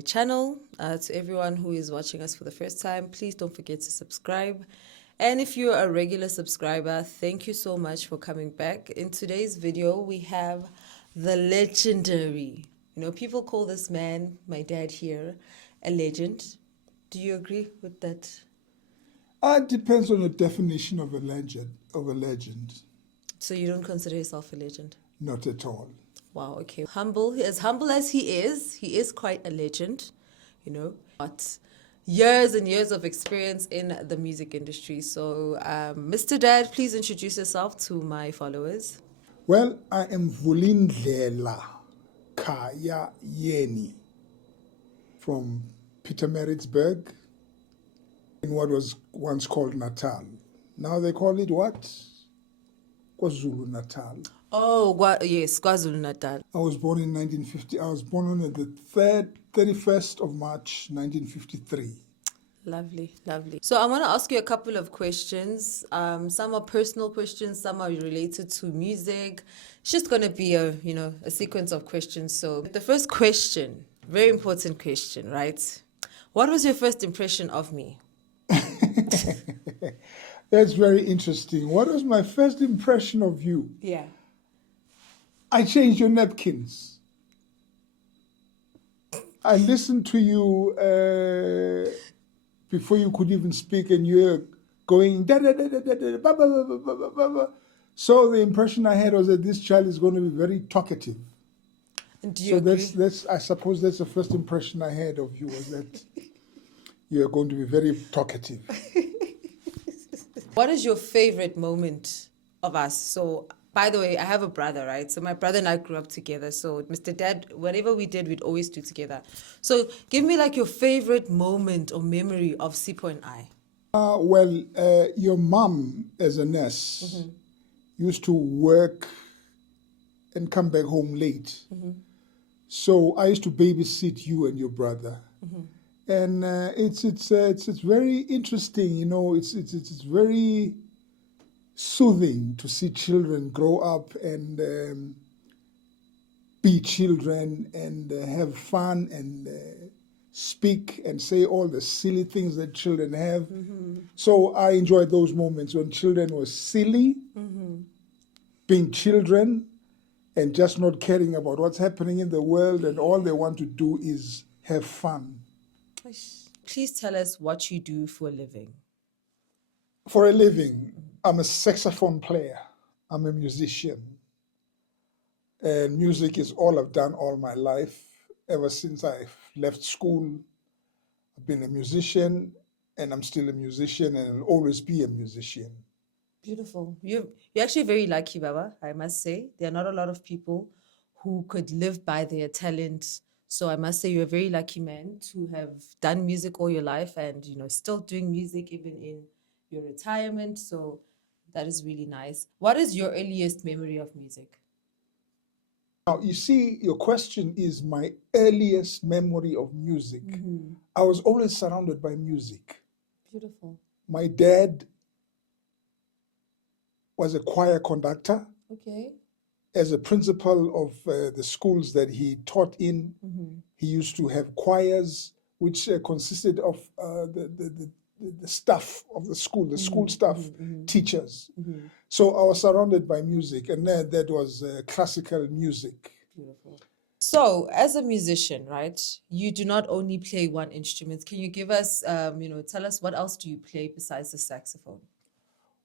my channel. To everyone who is watching us for the first time, please don't forget to subscribe. And if you're a regular subscriber, thank you so much for coming back. In today's video, we have the legendary, people call this man, my dad here, a legend. Do you agree with that? It depends on the definition of a legend. So you don't consider yourself a legend? Not at all. Wow, okay. As humble as he is quite a legend, But years and years of experience in the music industry. So, Mr. Dad, please introduce yourself to my followers. Well, I am Vulindlela Kaya Yeni from Pietermaritzburg in what was once called Natal. Now they call it what? KwaZulu Natal. Oh, yes, KwaZulu Natal. I was born in 1950. I was born on the 31st of March, 1953. Lovely, lovely. So I want to ask you a couple of questions. Some are personal questions, some are related to music. It's just going to be a sequence of questions. So the first question, very important question, right? What was your first impression of me? That's very interesting. What was my first impression of you? Yeah. I changed your napkins. I listened to you before you could even speak, and you were going da da da da da da ba ba ba ba ba ba ba. So the impression I had was that this child is going to be very talkative. Do you agree? That's I suppose that's the first impression I had of you, was that you are going to be very talkative. What is your favorite moment of us? So, by the way, I have a brother, right? So my brother and I grew up together. So Mr. Dad, whatever we did, we'd always do together. So give me like your favorite moment or memory of Sipho and I. Your mom, as a nurse, used to work and come back home late. So I used to babysit you and your brother. And it's very interesting, it's very soothing to see children grow up and be children and have fun and speak and say all the silly things that children have. So I enjoyed those moments when children were silly, being children, and just not caring about what's happening in the world, and all they want to do is have fun. Please tell us what you do for a living. For a living, I'm a saxophone player. I'm a musician. And music is all I've done all my life. Ever since I left school, I've been a musician, and I'm still a musician, and I'll always be a musician. Beautiful. You're actually very lucky, Baba, I must say. There are not a lot of people who could live by their talent. So I must say you're a very lucky man to have done music all your life and, still doing music even in your retirement. So that is really nice. What is your earliest memory of music? Now, you see, your question is my earliest memory of music. I was always surrounded by music. Beautiful. My dad was a choir conductor. Okay. As a principal of the schools that he taught in, he used to have choirs, which consisted of the staff of the school, the school staff, teachers. So I was surrounded by music, and that was classical music. Beautiful. So, as a musician, right, you do not only play one instrument. Can you give us, tell us what else do you play besides the saxophone?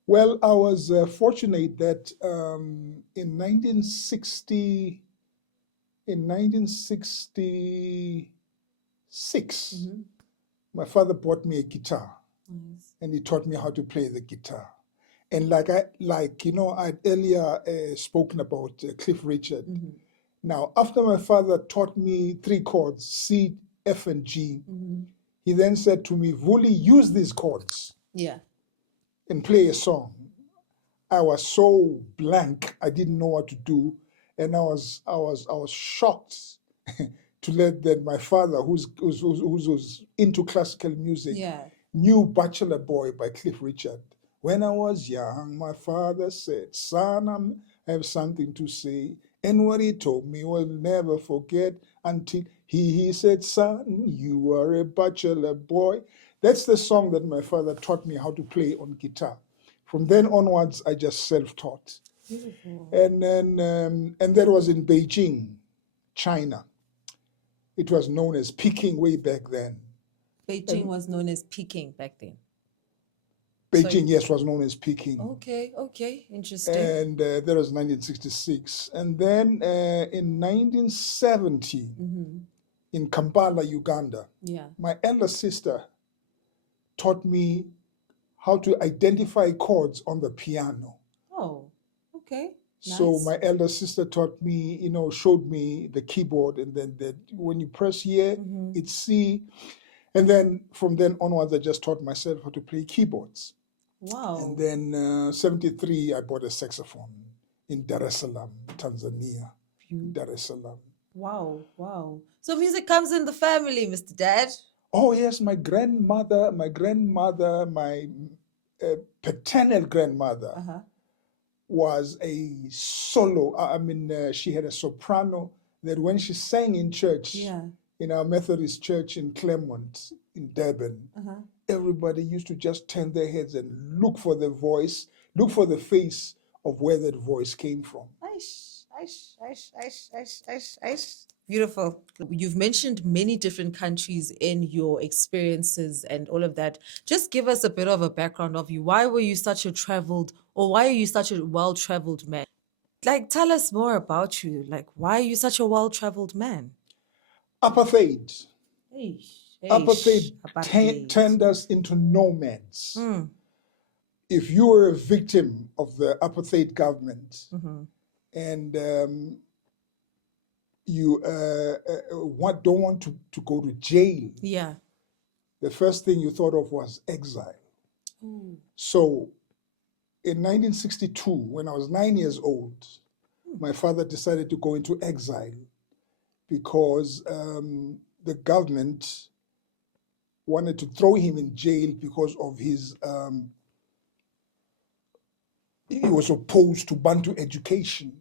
Well, I was fortunate that in 1966, my father bought me a guitar, and he taught me how to play the guitar. And I'd earlier spoken about Cliff Richard. Now, after my father taught me 3 chords, C, F, and G, he then said to me, "Vuli, use these chords." Yeah. And play a song. I was so blank, I didn't know what to do, and I was shocked to learn that my father, who's into classical music, knew "Bachelor Boy" by Cliff Richard. When I was young, my father said, "Son, I have something to say, and what he told me will never forget until." He said, son, you are a bachelor boy. That's the song that my father taught me how to play on guitar. From then onwards, I just self-taught. Beautiful. And that was in Beijing, China. It was known as Peking way back then. Beijing was known as Peking back then. Beijing, yes, was known as Peking. Okay, interesting. And that was 1966. And then in 1970, in Kampala, Uganda, my elder sister taught me how to identify chords on the piano. Oh, okay. So Nice. my elder sister taught me, showed me the keyboard, and then that when you press here, it's C. And then from then onwards, I just taught myself how to play keyboards. Wow. And then 73, I bought a saxophone in Dar es Salaam, Tanzania. Dar es Salaam. Wow. So music comes in the family, Mr. Dad. Oh yes, my grandmother, my paternal grandmother was a solo. She had a soprano that when she sang in church, in our Methodist church in Claremont, in Durban, everybody used to just turn their heads and look for the voice, look for the face of where that voice came from. Beautiful. You've mentioned many different countries in your experiences and all of that. Just give us a bit of a background of you. Why were you such a traveled, or why are you such a well-traveled man? Like, tell us more about you. Like, why are you such a well-traveled man? Apartheid. Apartheid Apartheid. turned us into nomads. If you were a victim of the apartheid government and you don't want to go to jail, the first thing you thought of was exile. So in 1962, when I was 9 years old, my father decided to go into exile because the government wanted to throw him in jail because of his he was opposed to Bantu education.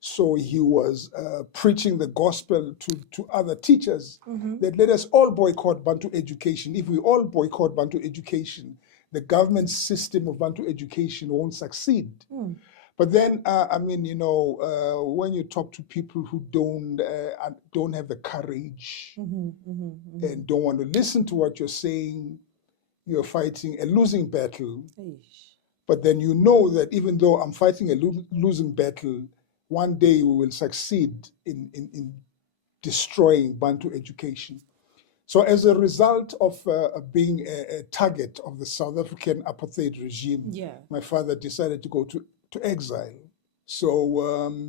So he was preaching the gospel to other teachers that let us all boycott Bantu education. If we all boycott Bantu education, the government system of Bantu education won't succeed. But then, when you talk to people who don't have the courage and don't want to listen to what you're saying, you're fighting a losing battle. But then you know that even though I'm fighting a losing battle, one day we will succeed in destroying Bantu education. So as a result of being a target of the South African apartheid regime, my father decided to go to exile. So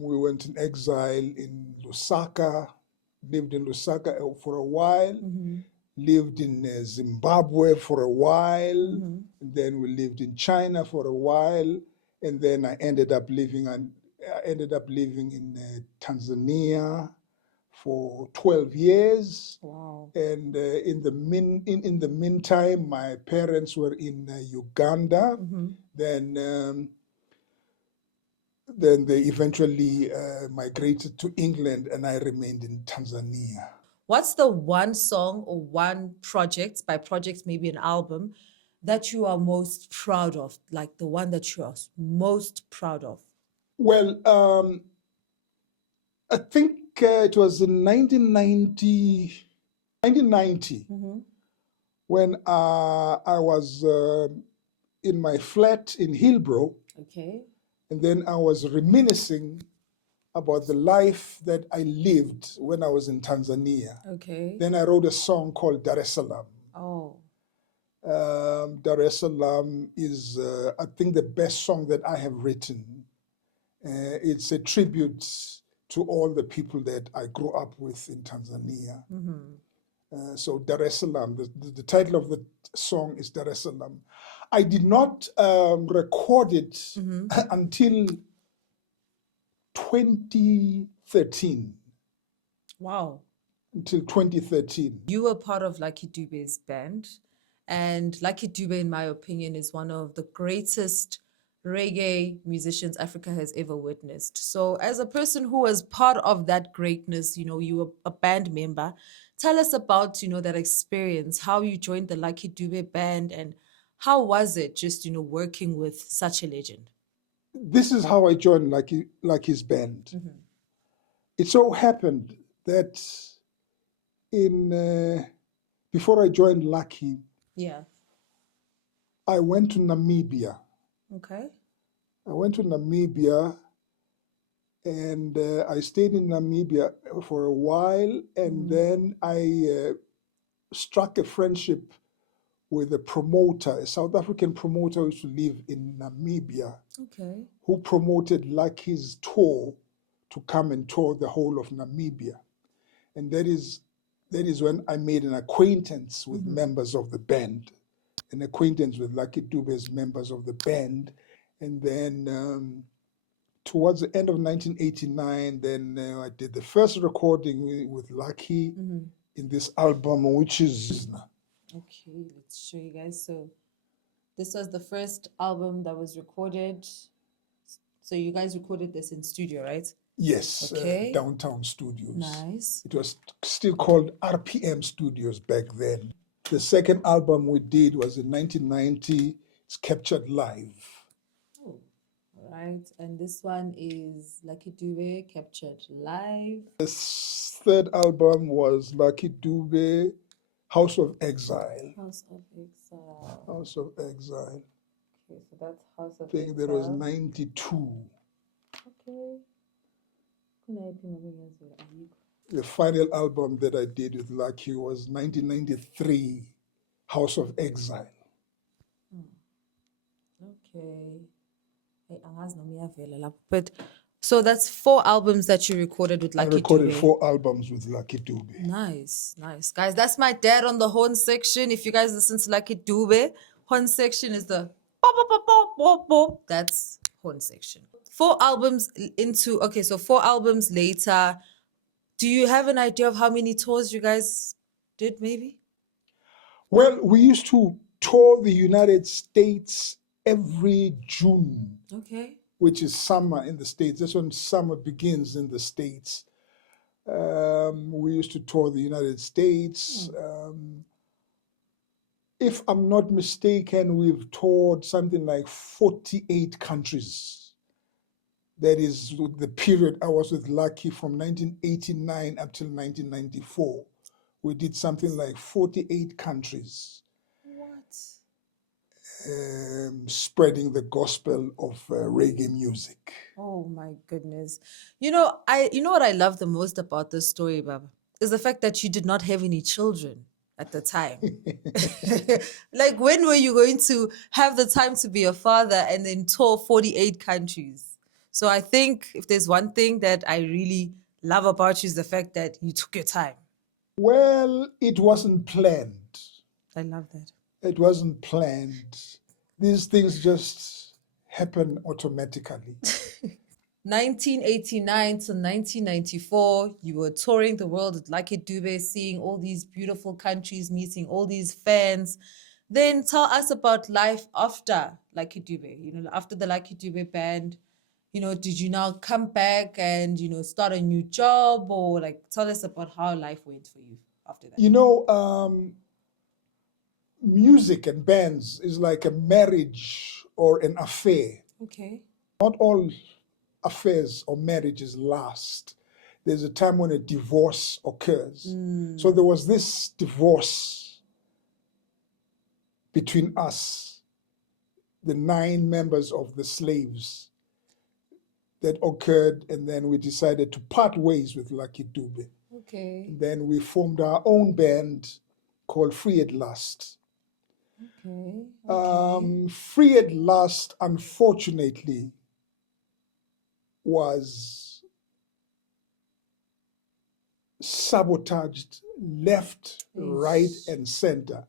we went in exile in Lusaka, lived in Lusaka for a while, lived in Zimbabwe for a while, and then we lived in China for a while, and then I ended up living in Tanzania for 12 years. Wow. And in the meantime, my parents were in Uganda. Then they eventually migrated to England, and I remained in Tanzania. What's the one song or one project, by project maybe an album, that you are most proud of? Like the one that you are most proud of? Well, I think it was in 1990 when I was in my flat in Hillbrow. Okay. And then I was reminiscing about the life that I lived when I was in Tanzania. Okay. Then I wrote a song called Dar es Salaam. Oh. Dar es Salaam is, I think, the best song that I have written. It's a tribute to all the people that I grew up with in Tanzania. So Dar es Salaam, the title of the song is Dar es Salaam. I did not record it until 2013. Wow. Until 2013. You were part of Lucky Dube's band, and Lucky Dube, in my opinion, is one of the greatest reggae musicians Africa has ever witnessed. So, as a person who was part of that greatness, you were a band member. Tell us about, that experience, how you joined the Lucky Dube band, and how was it just, working with such a legend? This is how I joined Lucky's band. It so happened that in before I joined Lucky, Yeah. I went to Namibia. Okay. I went to Namibia and I stayed in Namibia for a while, and then I struck a friendship with a promoter, a South African promoter who used to live in Namibia, Okay. who promoted Lucky's tour to come and tour the whole of Namibia. And that is when I made an acquaintance with members of the band, an acquaintance with Lucky Dube's members of the band. And then towards the end of 1989, then I did the first recording with Lucky in this album, which is Okay, let's show you guys. So this was the first album that was recorded. So you guys recorded this in studio, right? Yes, Okay. Downtown Studios. Nice. It was still called RPM Studios back then. The second album we did was in 1990. It's captured live. Oh, all right. And this one is Lucky Dube captured live. The third album was Lucky Dube, House of Exile. House of Exile. House of Exile. Okay, so that's House of I think Exile. that was 92. Okay. The final album that I did with Lucky was 1993, House of Exile. Okay. But so that's 4 albums that you recorded with I Lucky recorded Dube. 4 albums with Lucky Dube. Nice, nice. Guys, that's my dad on the horn section. If you guys listen to Lucky Dube, horn section is the pop, pop, pop, pop, pop, pop. That's horn section. 4 albums into, okay, so 4 albums later, do you have an idea of how many tours you guys did maybe? Well, we used to tour the United States every June, Okay. which is summer in the States. That's when summer begins in the States. We used to tour the United States. If I'm not mistaken, we've toured something like 48 countries. That is the period I was with Lucky from 1989 up till 1994. We did something like 48 countries. What? Spreading the gospel of reggae music. Oh my goodness. You know what I love the most about this story, Baba, is the fact that you did not have any children at the time. Like, when were you going to have the time to be a father and then tour 48 countries? So I think if there's one thing that I really love about you is the fact that you took your time. Well, it wasn't planned. I love that. It wasn't planned. These things just happen automatically. 1989 to 1994, you were touring the world with Lucky Dube, seeing all these beautiful countries, meeting all these fans. Then tell us about life after Lucky Dube. After the Lucky Dube band, did you now come back and, start a new job, or like tell us about how life went for you after that? Music and bands is like a marriage or an affair. Okay. Not all affairs or marriages last. There's a time when a divorce occurs. So there was this divorce between us, the 9 members of the Slaves, that occurred, and then we decided to part ways with Lucky Dube. Okay. And then we formed our own band called Free at Last. Okay. Free at Last, unfortunately, was sabotaged left, right, and center.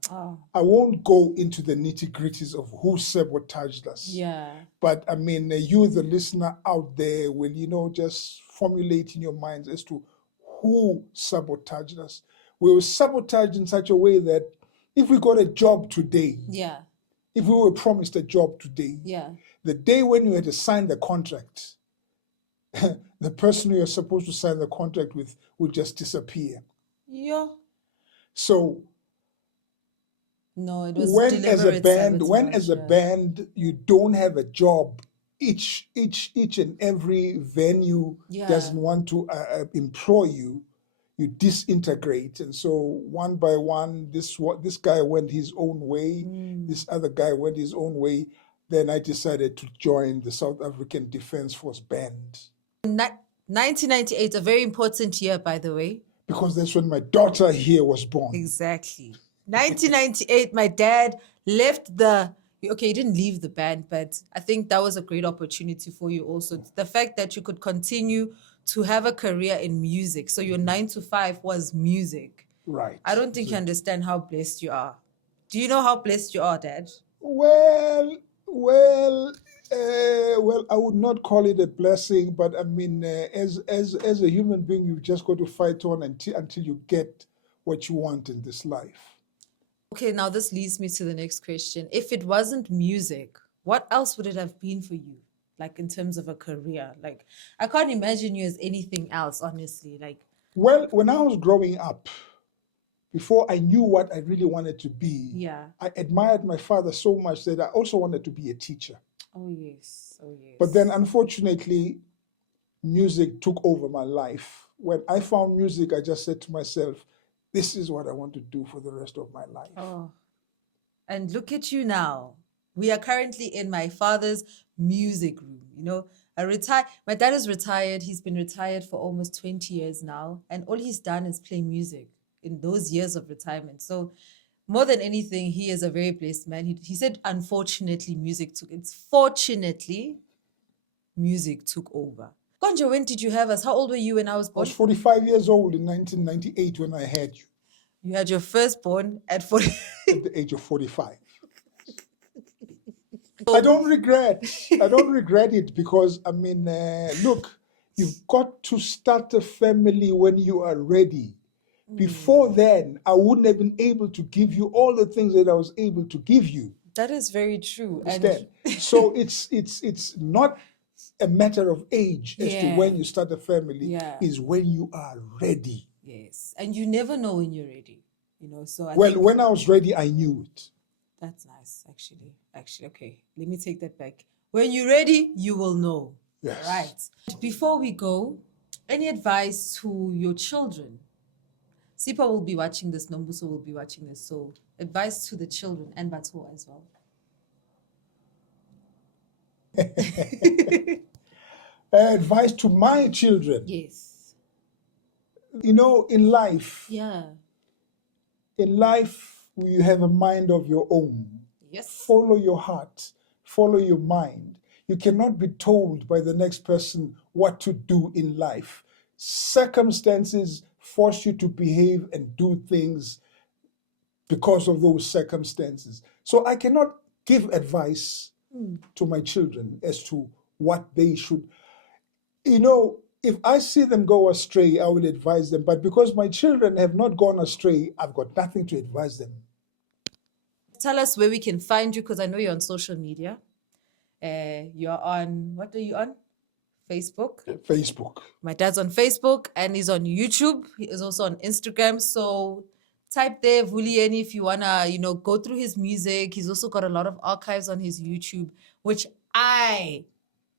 I won't go into the nitty-gritties of who sabotaged us. Yeah. But I mean, you, the listener out there, will, just formulate in your minds as to who sabotaged us. We were sabotaged in such a way that if we got a job today, Yeah. if we were promised a job today, Yeah. The day when you had to sign the contract, the person you're supposed to sign the contract with would just disappear. Yeah. So no, it was deliberate sabotage. When as a band you don't have a job, each and every venue doesn't want to employ you, you disintegrate. And so one by one, this guy went his own way, this other guy went his own way. Then I decided to join the South African Defence Force Band. 1998, a very important year, by the way. Because that's when my daughter here was born. Exactly. 1998, my dad left okay, he didn't leave the band, but I think that was a great opportunity for you also. The fact that you could continue to have a career in music. So your 9 to 5 was music. Right. I don't think you understand how blessed you are. Do you know how blessed you are, Dad? Well, I would not call it a blessing, but I mean, as a human being, you've just got to fight on until you get what you want in this life. Okay, now this leads me to the next question. If it wasn't music, what else would it have been for you? Like in terms of a career? Like, I can't imagine you as anything else, honestly. Like, well, when I was growing up, before I knew what I really wanted to be, I admired my father so much that I also wanted to be a teacher. Oh, yes. Oh, yes. But then, unfortunately, music took over my life. When I found music, I just said to myself, this is what I want to do for the rest of my life. Oh. And look at you now. We are currently in my father's music room. You know, my dad is retired. He's been retired for almost 20 years now. And all he's done is play music in those years of retirement. So more than anything, he is a very blessed man. He said, unfortunately, fortunately, music took over. Konjo, when did you have us? How old were you when I was born? I was 45 years old in 1998 when I had you. You had your firstborn at 40. At the age of 45. I don't regret it because, I mean, look, you've got to start a family when you are ready. Before then, I wouldn't have been able to give you all the things that I was able to give you. That is very true. Understand? So it's not a matter of age as to when you start a family. Is when you are ready. Yes, and you never know when you're ready. You know, so when I was ready, I knew it. That's nice, actually. Okay, let me take that back. When you're ready, you will know. Yes. Right. Before we go, any advice to your children? Sipa will be watching this, Nombuso will be watching this. So advice to the children and Bato as well. Advice to my children. Yes. You know, in life. Yeah. In life, you have a mind of your own. Yes. Follow your heart. Follow your mind. You cannot be told by the next person what to do in life. Circumstances force you to behave and do things because of those circumstances. So I cannot give advice to my children as to what they should. You know, if I see them go astray, I will advise them. But because my children have not gone astray, I've got nothing to advise them. Tell us where we can find you, because I know you're on social media. You're on, what are you on? Facebook? Facebook. My dad's on Facebook and he's on YouTube. He is also on Instagram. So type there, Vulieni, if you want to, go through his music. He's also got a lot of archives on his YouTube, which I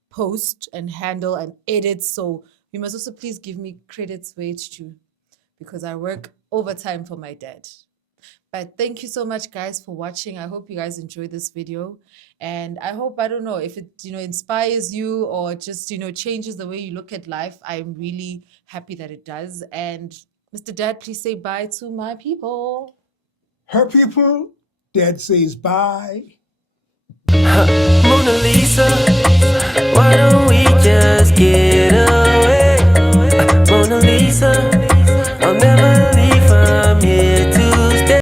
post and handle and edit. So you must also please give me credits where it's due, because I work overtime for my dad. But thank you so much, guys, for watching. I hope you guys enjoyed this video. And I hope, I don't know, if it, inspires you or just, changes the way you look at life. I'm really happy that it does. And Mr. Dad, please say bye to my people. Her people, Dad says bye.